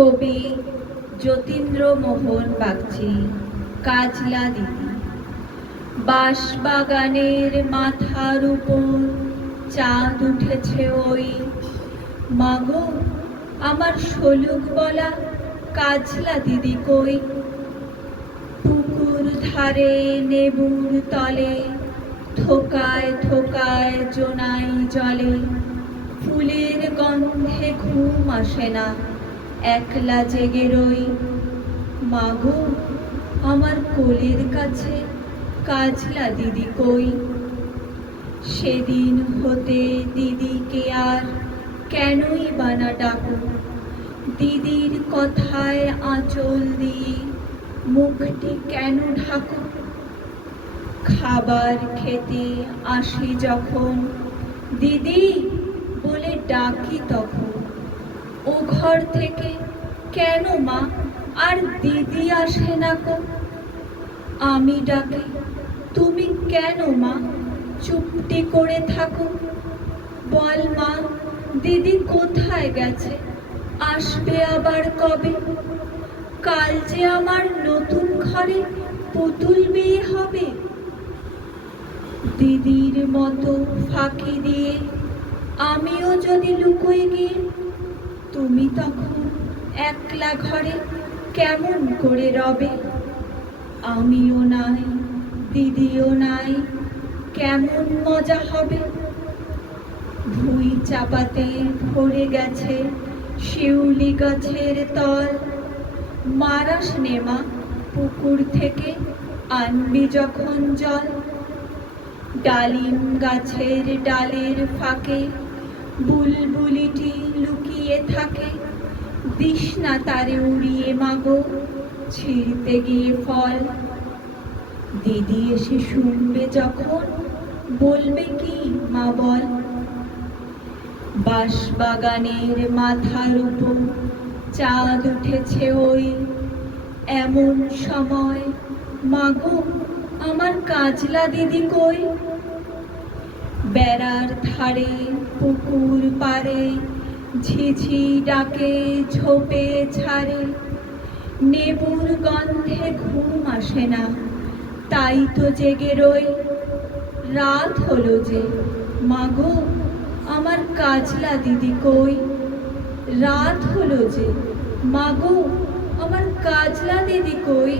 কবি যতীন্দ্রমোহন বাগচি। কাজলা দিদি। বাঁশবাগানের মাথার উপর চাঁদ উঠেছে ওই, মাগো আমার শলুক বলা কাজলা দিদি কই। পুকুর ধারে নেবুর তলে থোকায় থোকায় জোনাই জলে, ফুলের গন্ধে ঘুম আসে না, একলা জেগে রই। মাগো আমার কোলের কাছে কাজলা দিদি কই। সেদিন হতে দিদিকে আর কেনই বানা ডাকো, দিদির কথায় আঁচল দিয়ে মুখটি কেন ঢাকো। খাবার খেতে আসি যখন দিদি বলে ডাকি তখন, ও ঘর থেকে কেন মা আর দিদি আসে না কো। আমি ডাকি তুমি কেন মা চুপটি করে থাকো। বল মা দিদি কোথায় গেছে, আসবে আবার কবে। কাল যে আমার নতুন ঘরে পুতুল বিয়ে হবে। দিদির মতো ফাঁকি দিয়ে আমিও যদি লুকোয় গিয়ে, তুমি তখন একলা ঘরে কেমন করে রবে। আমিও নাই দিদিও নাই, কেমন মজা হবে। ভুই চাপাতে ভরে গেছে শিউলি গাছের তল, মারাস নেমা পুকুর থেকে আনবি যখন জল। ডালিম গাছের ডালের ফাঁকে বুলবুলিটি লুকিয়ে থাকে, দিস না তারে উড়িয়ে মাগো ছিঁড়তে গিয়ে ফল। দিদি এসে শুনবে যখন বলবে কি মা বল। বাঁশবাগানের মাথার উপর চাঁদ উঠেছে ওই, এমন সময় মাগো আমার কাজলা দিদি কই। বেড়ার ধারে পুকুর পাড়ে ঝিঝি ডাকে ঝোপে ছাড়ে, নেবুর গন্ধে ঘুম আসে না, তাই তো জেগে রই। রাত হলো যে মাগো আমার কাজলা দিদি কই। রাত হলো যে মাগো আমার কাজলা দিদি কই।